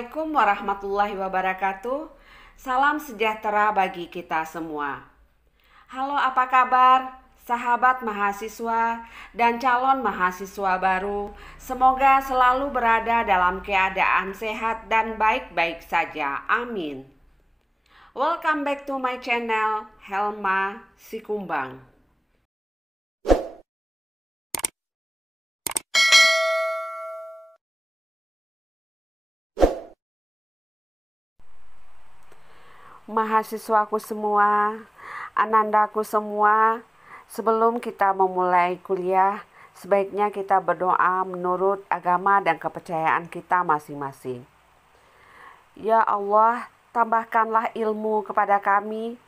Assalamualaikum warahmatullahi wabarakatuh. Salam sejahtera bagi kita semua. Halo, apa kabar? Sahabat mahasiswa dan calon mahasiswa baru, semoga selalu berada dalam keadaan sehat dan baik-baik saja. Amin. Welcome back to my channel, Helma Sikumbang. Mahasiswaku semua, anandaku semua, sebelum kita memulai kuliah, sebaiknya kita berdoa menurut agama dan kepercayaan kita masing-masing. Ya Allah, tambahkanlah ilmu kepada kami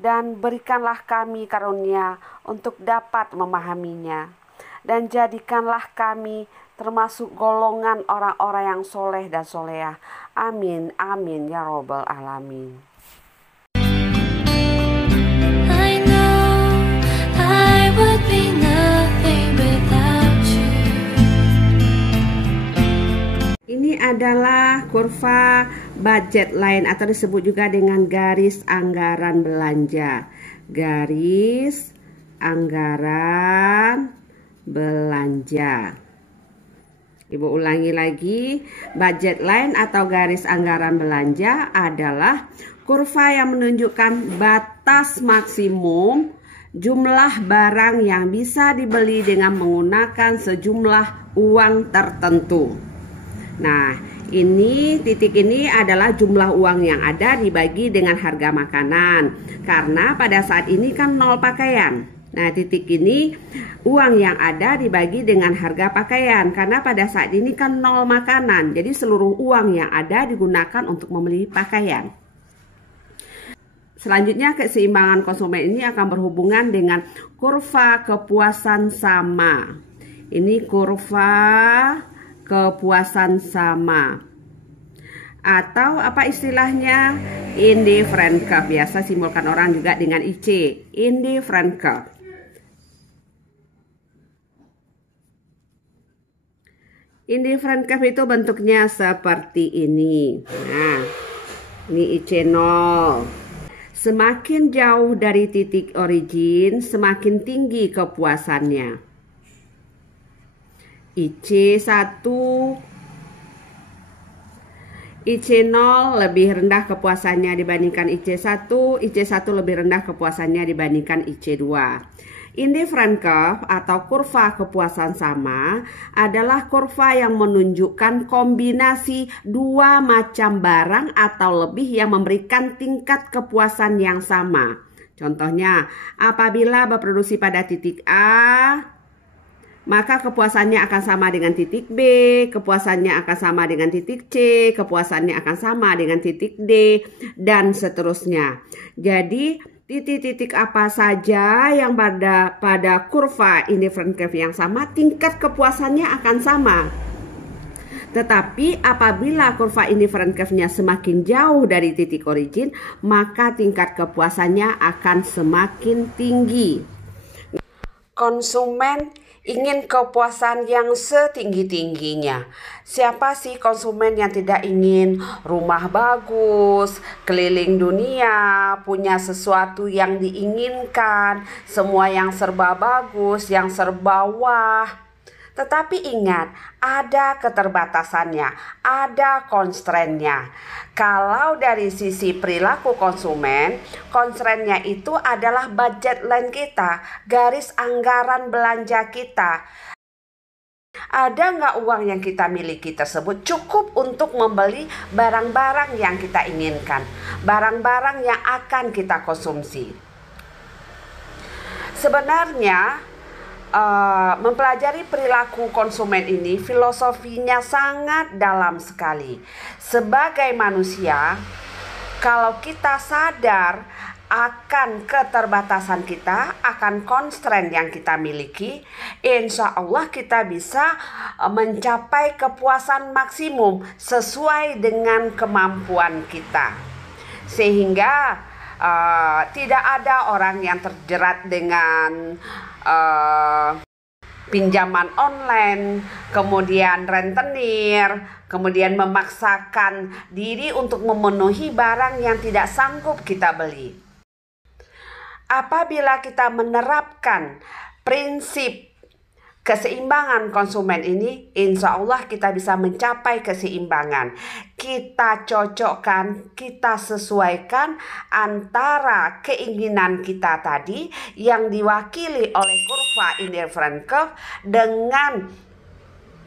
dan berikanlah kami karunia untuk dapat memahaminya. Dan jadikanlah kami termasuk golongan orang-orang yang soleh dan solehah. Amin, amin, ya Rabbal Alamin. Ini adalah kurva budget line atau disebut juga dengan garis anggaran belanja. Garis anggaran belanja. Ibu ulangi lagi, budget line atau garis anggaran belanja adalah kurva yang menunjukkan batas maksimum jumlah barang yang bisa dibeli dengan menggunakan sejumlah uang tertentu. Nah, ini titik ini adalah jumlah uang yang ada dibagi dengan harga makanan. Karena pada saat ini kan nol pakaian. Nah, titik ini uang yang ada dibagi dengan harga pakaian. Karena pada saat ini kan nol makanan. Jadi seluruh uang yang ada digunakan untuk membeli pakaian. Selanjutnya, keseimbangan konsumen ini akan berhubungan dengan kurva kepuasan sama. Ini kurva kepuasan sama, atau apa istilahnya, indifferent curve. Biasa simbolkan orang juga dengan IC, indifferent curve. Indifferent curve itu bentuknya seperti ini. Nah, ini IC 0. Semakin jauh dari titik origin, semakin tinggi kepuasannya. IC1, IC0 lebih rendah kepuasannya dibandingkan IC1, IC1 lebih rendah kepuasannya dibandingkan IC2. Indifferent curve atau kurva kepuasan sama adalah kurva yang menunjukkan kombinasi dua macam barang atau lebih yang memberikan tingkat kepuasan yang sama. Contohnya, apabila berproduksi pada titik A, maka kepuasannya akan sama dengan titik B, kepuasannya akan sama dengan titik C, kepuasannya akan sama dengan titik D, dan seterusnya. Jadi, titik-titik apa saja yang pada kurva indifferent curve yang sama, tingkat kepuasannya akan sama. Tetapi apabila kurva indifferent curve-nya semakin jauh dari titik origin, maka tingkat kepuasannya akan semakin tinggi. Konsumen ingin kepuasan yang setinggi-tingginya. Siapa sih konsumen yang tidak ingin rumah bagus, keliling dunia, punya sesuatu yang diinginkan, semua yang serba bagus, yang serba wah. Tetapi ingat, ada keterbatasannya, ada constraint-nya. Kalau dari sisi perilaku konsumen, constraint-nya itu adalah budget line kita, garis anggaran belanja kita. Ada nggak uang yang kita miliki tersebut cukup untuk membeli barang-barang yang kita inginkan, barang-barang yang akan kita konsumsi? Sebenarnya, mempelajari perilaku konsumen ini filosofinya sangat dalam sekali. Sebagai manusia, kalau kita sadar akan keterbatasan kita, akan constraint yang kita miliki, insya Allah kita bisa mencapai kepuasan maksimum sesuai dengan kemampuan kita. Sehingga tidak ada orang yang terjerat dengan pinjaman online, kemudian rentenir, kemudian memaksakan diri untuk memenuhi barang yang tidak sanggup kita beli. Apabila kita menerapkan prinsip keseimbangan konsumen ini, insya Allah kita bisa mencapai keseimbangan. Kita cocokkan, kita sesuaikan antara keinginan kita tadi yang diwakili oleh kurva indifferent curve dengan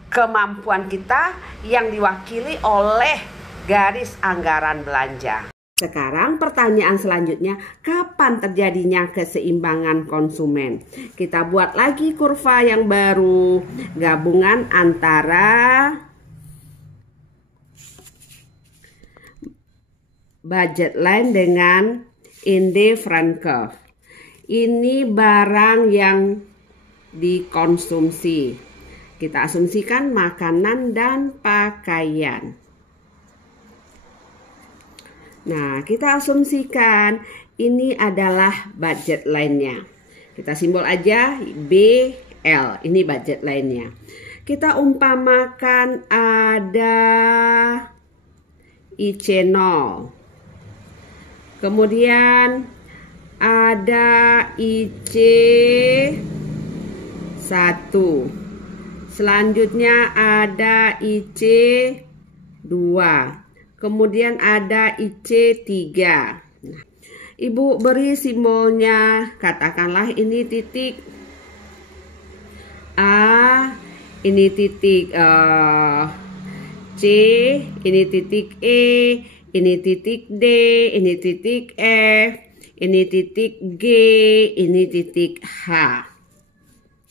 kemampuan kita yang diwakili oleh garis anggaran belanja. Sekarang pertanyaan selanjutnya, kapan terjadinya keseimbangan konsumen? Kita buat lagi kurva yang baru, gabungan antara budget line dengan indifferent curve. Ini barang yang dikonsumsi. Kita asumsikan makanan dan pakaian. Nah, kita asumsikan ini adalah budget line-nya. Kita simbol aja BL, ini budget line-nya. Kita umpamakan ada IC0. Kemudian ada IC1. Selanjutnya ada IC2. Kemudian ada IC3. Nah, Ibu beri simbolnya, katakanlah ini titik A, ini titik C, ini titik E, ini titik D, ini titik F, ini titik G, ini titik H.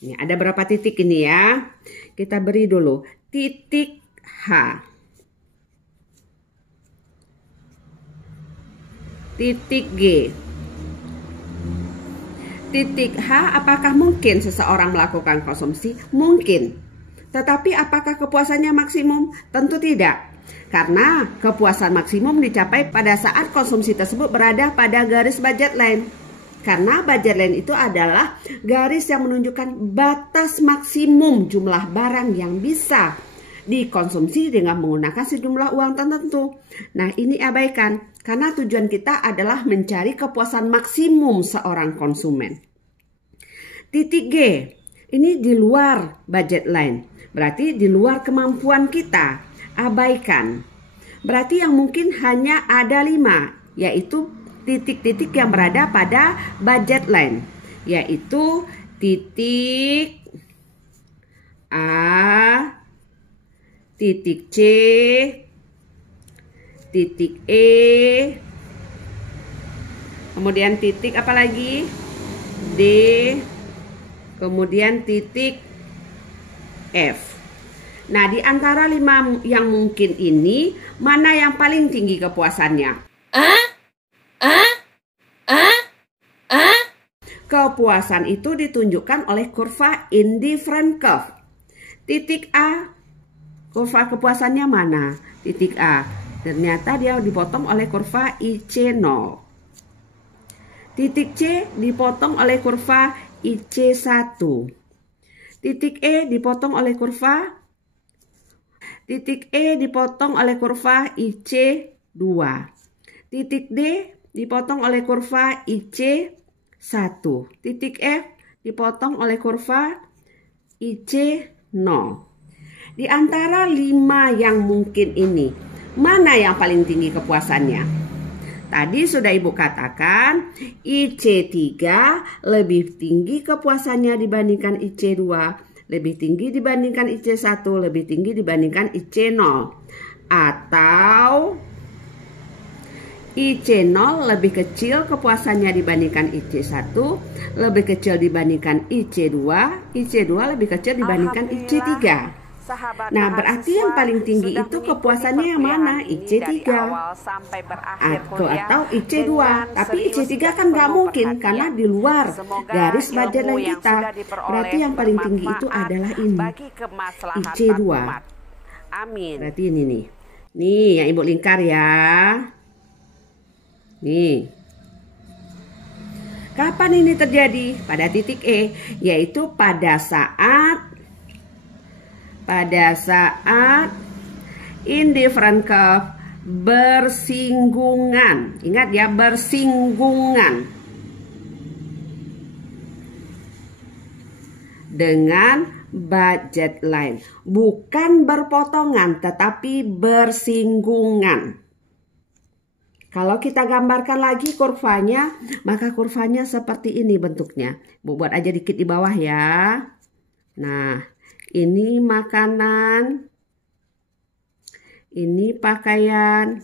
Ini ada berapa titik ini ya? Kita beri dulu titik H. Titik G. Titik H, apakah mungkin seseorang melakukan konsumsi? Mungkin. Tetapi apakah kepuasannya maksimum? Tentu tidak. Karena kepuasan maksimum dicapai pada saat konsumsi tersebut berada pada garis budget line. Karena budget line itu adalah garis yang menunjukkan batas maksimum jumlah barang yang bisa dikonsumsi dengan menggunakan sejumlah uang tertentu. Nah, ini abaikan karena tujuan kita adalah mencari kepuasan maksimum seorang konsumen. Titik G, ini di luar budget line, berarti di luar kemampuan kita. Abaikan, berarti yang mungkin hanya ada 5, yaitu titik-titik yang berada pada budget line, yaitu titik A, titik C, titik E, kemudian titik apa lagi? D, kemudian titik F. Nah, di antara 5 yang mungkin ini, mana yang paling tinggi kepuasannya? Kepuasan itu ditunjukkan oleh kurva indifferent curve. Titik A, kurva kepuasannya mana? Titik A. Ternyata dia dipotong oleh kurva IC0. Titik C dipotong oleh kurva IC1. Titik E dipotong oleh kurva IC2. Titik D dipotong oleh kurva IC1. Titik F dipotong oleh kurva IC0. Di antara 5 yang mungkin ini, mana yang paling tinggi kepuasannya? Tadi sudah Ibu katakan IC3 lebih tinggi kepuasannya dibandingkan IC2, lebih tinggi dibandingkan IC1, lebih tinggi dibandingkan IC0. Atau IC0 lebih kecil kepuasannya dibandingkan IC1, lebih kecil dibandingkan IC2, IC2 lebih kecil dibandingkan IC3. Nah, berarti yang paling tinggi itu kepuasannya yang mana? IC3 atau IC2. Tapi IC3 kan nggak mungkin karena di luar garis budget line kita. Berarti yang paling tinggi itu adalah ini, IC2. Berarti ini nih. Nih yang Ibu lingkar ya. Nih. Kapan ini terjadi? Pada titik E, yaitu pada saat indifferent curve bersinggungan. Ingat ya, bersinggungan dengan budget line. Bukan berpotongan, tetapi bersinggungan. Kalau kita gambarkan lagi kurvanya, maka kurvanya seperti ini bentuknya. Buat aja dikit di bawah ya. Nah, ini makanan, ini pakaian,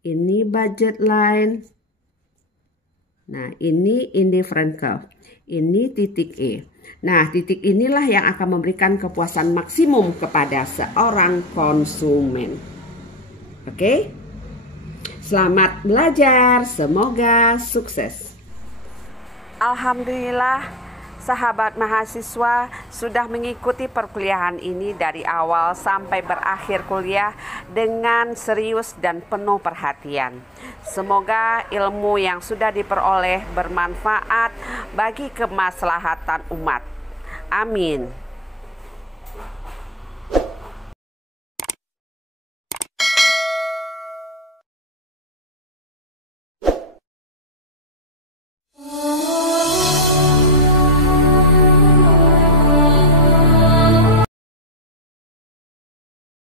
ini budget line. Nah, ini indifferent curve. Ini titik E. Nah, titik inilah yang akan memberikan kepuasan maksimum kepada seorang konsumen. Oke? Selamat belajar, semoga sukses. Alhamdulillah, sahabat mahasiswa sudah mengikuti perkuliahan ini dari awal sampai berakhir kuliah dengan serius dan penuh perhatian. Semoga ilmu yang sudah diperoleh bermanfaat bagi kemaslahatan umat. Amin.